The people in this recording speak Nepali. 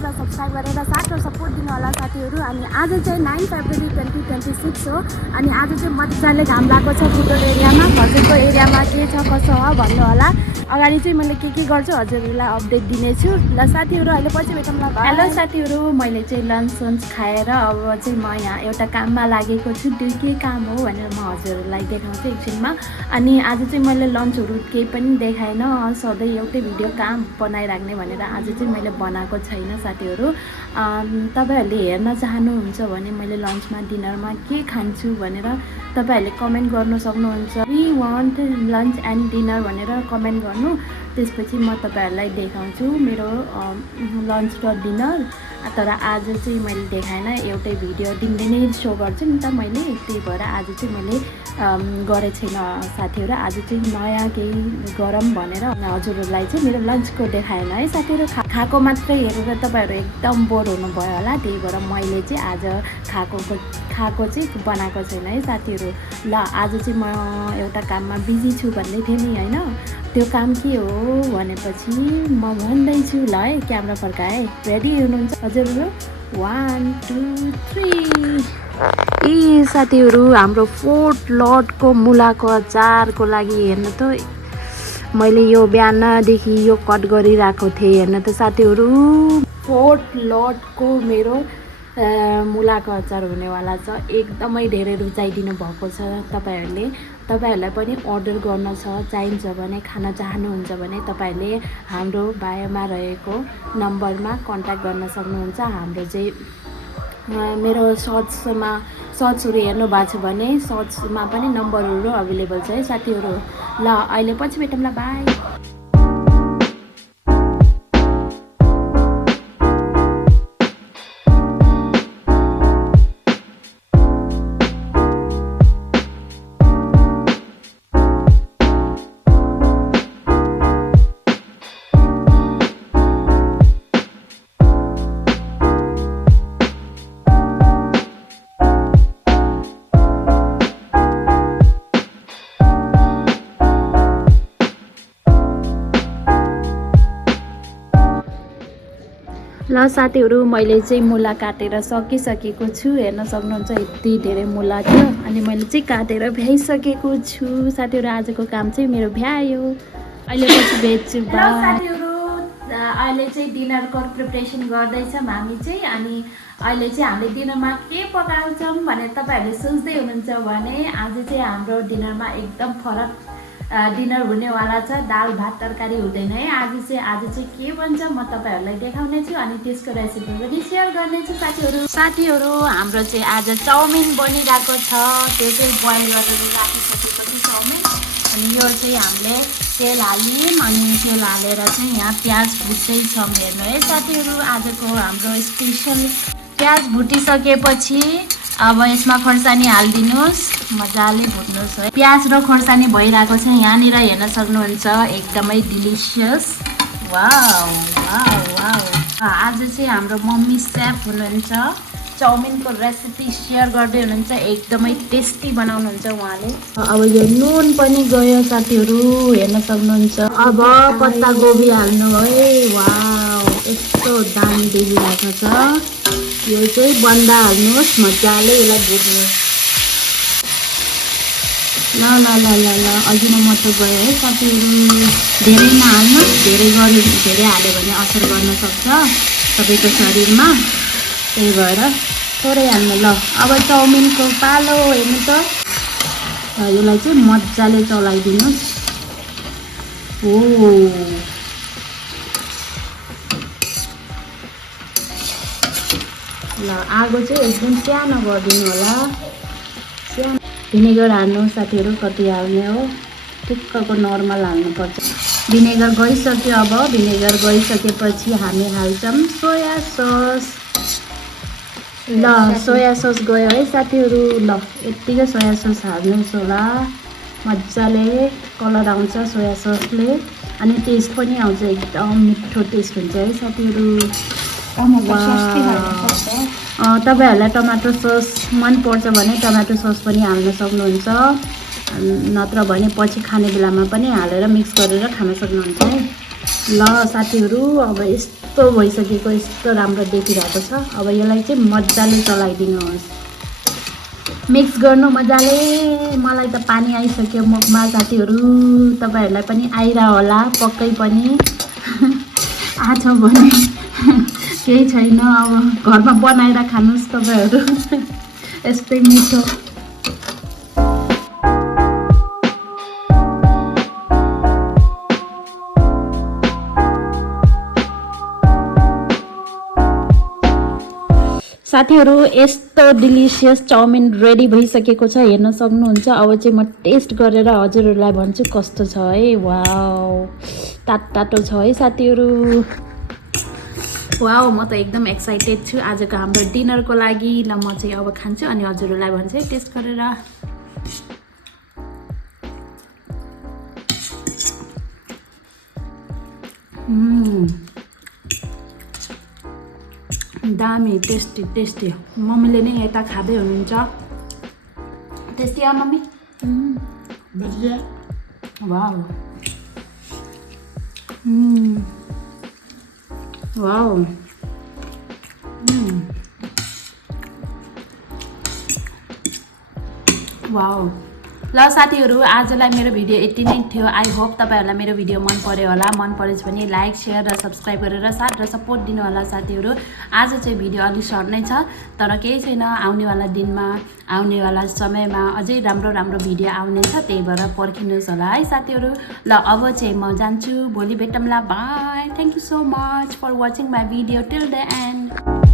गरेर सब्स्क्राइब गरेर साथ र सपोर्ट दिनु होला साथीहरू। अनि आज चाहिँ 9 फेब्रुअरी 2026 हो। अनि आज चाहिँ मजाले घाम लागेको छ फुटबल एरियामा। हजुरको एरियामा के छ कसो हो भन्नु होला। अगाडि चाहिँ मैले के गर्छु हजुरहरूलाई अपडेट दिनेछु ल साथीहरू। अहिले पछि भेटौँ ल। हेलो साथीहरू, मैले चाहिँ लन्च खाएर अब चाहिँ म यहाँ एउटा काममा लागेको छु। त्यो के काम हो भनेर म हजुरहरूलाई देखाउँछु एकछिनमा। अनि आज चाहिँ मैले लन्चहरू केही पनि देखाएन, सधैँ एउटै भिडियो काम बनाइराख्ने भनेर आज चाहिँ मैले बनाएको छैन साथीहरू। तपाईँहरूले हेर्न चाहनुहुन्छ भने मैले लन्चमा डिनरमा के खान्छु भनेर तपाईँहरूले कमेन्ट गर्न सक्नुहुन्छ। We want lunch and dinner भनेर कमेन्ट गर्नु, त्यसपछि म तपाईँहरूलाई देखाउँछु मेरो लन्च र डिनर। तर आज चाहिँ मैले देखाएन, एउटै भिडियो दिनदिनै सो गर्छु नि त मैले, त्यही भएर आज चाहिँ मैले गरेको छैन साथीहरू। आज चाहिँ नयाँ केही गरम भनेर हजुरहरूलाई चाहिँ मेरो लन्चको देखाएन है साथीहरू। खाएको मात्रै हेरेर तपाईँहरू एकदम बोर हुनुभयो होला, त्यही भएर मैले चाहिँ आज खाएको चाहिँ बनाएको छैन है साथीहरू। ल आज चाहिँ म एउटा काममा बिजी छु भन्दै थिएँ नि होइन, त्यो काम के हो भनेपछि म भन्दैछु ल है। क्यामेरा फर्काएँ, रेडी हुनुहुन्छ हजुरहरू? 1 2 3। ए साथीहरू, हाम्रो फोर्थ लटको मुलाको अचारको लागि हेर्न त मैले यो बिहानदेखि यो कट गरिरहेको थिएँ। हेर्न त साथीहरू, फोर्थ लटको मेरो मुलाको अचार हुनेवाला छ। एकदमै धेरै रुचाइदिनु भएको छ तपाईँहरूलाई पनि अर्डर गर्न चाहिन्छ भने, खान चाहनुहुन्छ भने तपाईँहरूले हाम्रो बायोमा रहेको नम्बरमा कन्ट्याक्ट गर्न सक्नुहुन्छ। हाम्रो चाहिँ मेरो सर्ट्सहरू हेर्नु भएको छ भने सर्ट्समा पनि नम्बरहरू अभाइलेबल छ है साथीहरू। ल अहिले पछि भेटौँ ल, बाई। ल साथीहरू, मैले चाहिँ मुला काटेर सकिसकेको छु। हेर्न सक्नुहुन्छ यति धेरै मुला थियो, अनि मैले चाहिँ काटेर भ्याइसकेको छु साथीहरू। आजको काम चाहिँ मेरो भ्यायो, अहिले पछि भेट्छु साथीहरू। अहिले चाहिँ डिनरको प्रिपरेसन गर्दैछौँ हामी चाहिँ। अनि अहिले चाहिँ हामीले डिनरमा के पकाउँछौँ भनेर तपाईँहरूले सोच्दै हुनुहुन्छ भने आज चाहिँ हाम्रो डिनरमा एकदम फरक डिनर हुनेवाला छ। दाल भात तरकारी हुँदैन है आज चाहिँ के बन्छ म तपाईँहरूलाई देखाउने छु, अनि त्यसको रेसिपी पनि सेयर गर्नेछु साथीहरू। हाम्रो चाहिँ आज चाउमिन बनिरहेको छ, त्यो चाहिँ बोइल गरेर राखिसकेको छु चाउमिन। अनि यो चाहिँ हामीले तेल हाल्यौँ, अनि तेल हालेर चाहिँ यहाँ प्याज भुट्दैछौँ। हेर्नु है साथीहरू, आजको हाम्रो स्पेसल प्याज भुटिसकेपछि अब यसमा खोर्सानी हालिदिनुहोस्, मजाले भुट्नुहोस् है। प्याज र खोर्सानी भइरहेको छ यहाँनिर, हेर्न सक्नुहुन्छ एकदमै डिलिसियस। Wow wow wow. आज चाहिँ हाम्रो मम्मी सेफ हुनुहुन्छ, चाउमिनको रेसिपी सेयर गर्दै हुनुहुन्छ, एकदमै टेस्टी बनाउनुहुन्छ उहाँले। अब यो नुन पनि गयो साथीहरू, हेर्न सक्नुहुन्छ। अब पत्ता गोबी हाल्नु है। वाउ, यस्तो दामी देखिरहेको छ। यो चाहिँ बन्दा हाल्नुहोस्, मजाले यसलाई भुट्नुहोस्। ल ल ल ल ल अजिनोमोटो गयो है साथीहरू। धेरै नहाल्नु, धेरै हाल्यो भने असर गर्न सक्छ तपाईँको शरीरमा, त्यही भएर थोरै हाल्नु। ल अब चाउमिनको पालो। हेर्नु त, यसलाई चाहिँ मजाले चलाइदिनुहोस्। हो ल आगो चाहिँ एकदम सानो गरिदिनु होला। भिनेगर हाल्नु साथीहरू, कति हाल्ने हो, ठिक्कको नर्मल हाल्नुपर्छ। भिनेगर गइसक्यो। अब भिनेगर गइसकेपछि हामी हाल्छौँ सोया सस। ल सोया सस गयो है साथीहरू। ल यत्तिकै सोया सस हाल्नुहोस् होला, मजाले कलर आउँछ सोया ससले, अनि टेस्ट पनि आउँछ, एकदम मिठो टेस्ट हुन्छ है साथीहरू। तपाईँहरूलाई टमाटो सस मनपर्छ भने टमाटो सस पनि हाल्न सक्नुहुन्छ, नत्र भने पछि खाने बेलामा पनि हालेर मिक्स गरेर खान सक्नुहुन्छ है। ल साथीहरू, अब कस्तो भइसकेको, यस्तो राम्रो देखिरहेको छ। अब यसलाई चाहिँ मजाले चलाइदिनुहोस्, मिक्स गर्नु मजाले। मलाई त पानी आइसक्यो मुखमा साथीहरू, तपाईँहरूलाई पनि आइरह होला पक्कै पनि। आछ भने केही छैन, अब घरमा बनाएर खानुहोस् तपाईँहरू। यस्तै मिठो। साथीहरू यस्तो डिलिसियस चाउमिन रेडी भइसकेको छ, हेर्न सक्नुहुन्छ। अब चाहिँ म टेस्ट गरेर हजुरहरूलाई भन्छु कस्तो छ है। वाउ, तातो छ है साथीहरू। वाउ, म त एकदम एक्साइटेड छु आजको हाम्रो डिनरको लागि। ल म चाहिँ अब खान्छु अनि हजुरहरूलाई भन्छु है टेस्ट गरेर। दामी, टेस्टी टेस्टी। मम्मीले नै यता खाँदै हुनुहुन्छ। टेस्टी आ मम्मी? Wow, wow, wow. ल साथीहरू, आजलाई मेरो भिडियो यति नै थियो। आई होप तपाईँहरूलाई मेरो भिडियो मन पर्यो होला। मन परेछ भने लाइक, सेयर र सब्सक्राइब गरेर साथ र सपोर्ट दिनु होला साथीहरू। आज चाहिँ भिडियो अलि सर्ट नै छ, तर केही छैन, आउनेवाला दिनमा, आउनेवाला समयमा अझै राम्रो राम्रो भिडियो आउने छ, त्यही भएर पर्खिनुहोस् होला है साथीहरू। ल अब चाहिँ म जान्छु, भोलि भेटौँला, bye. Thank you so much for watching my video till the and.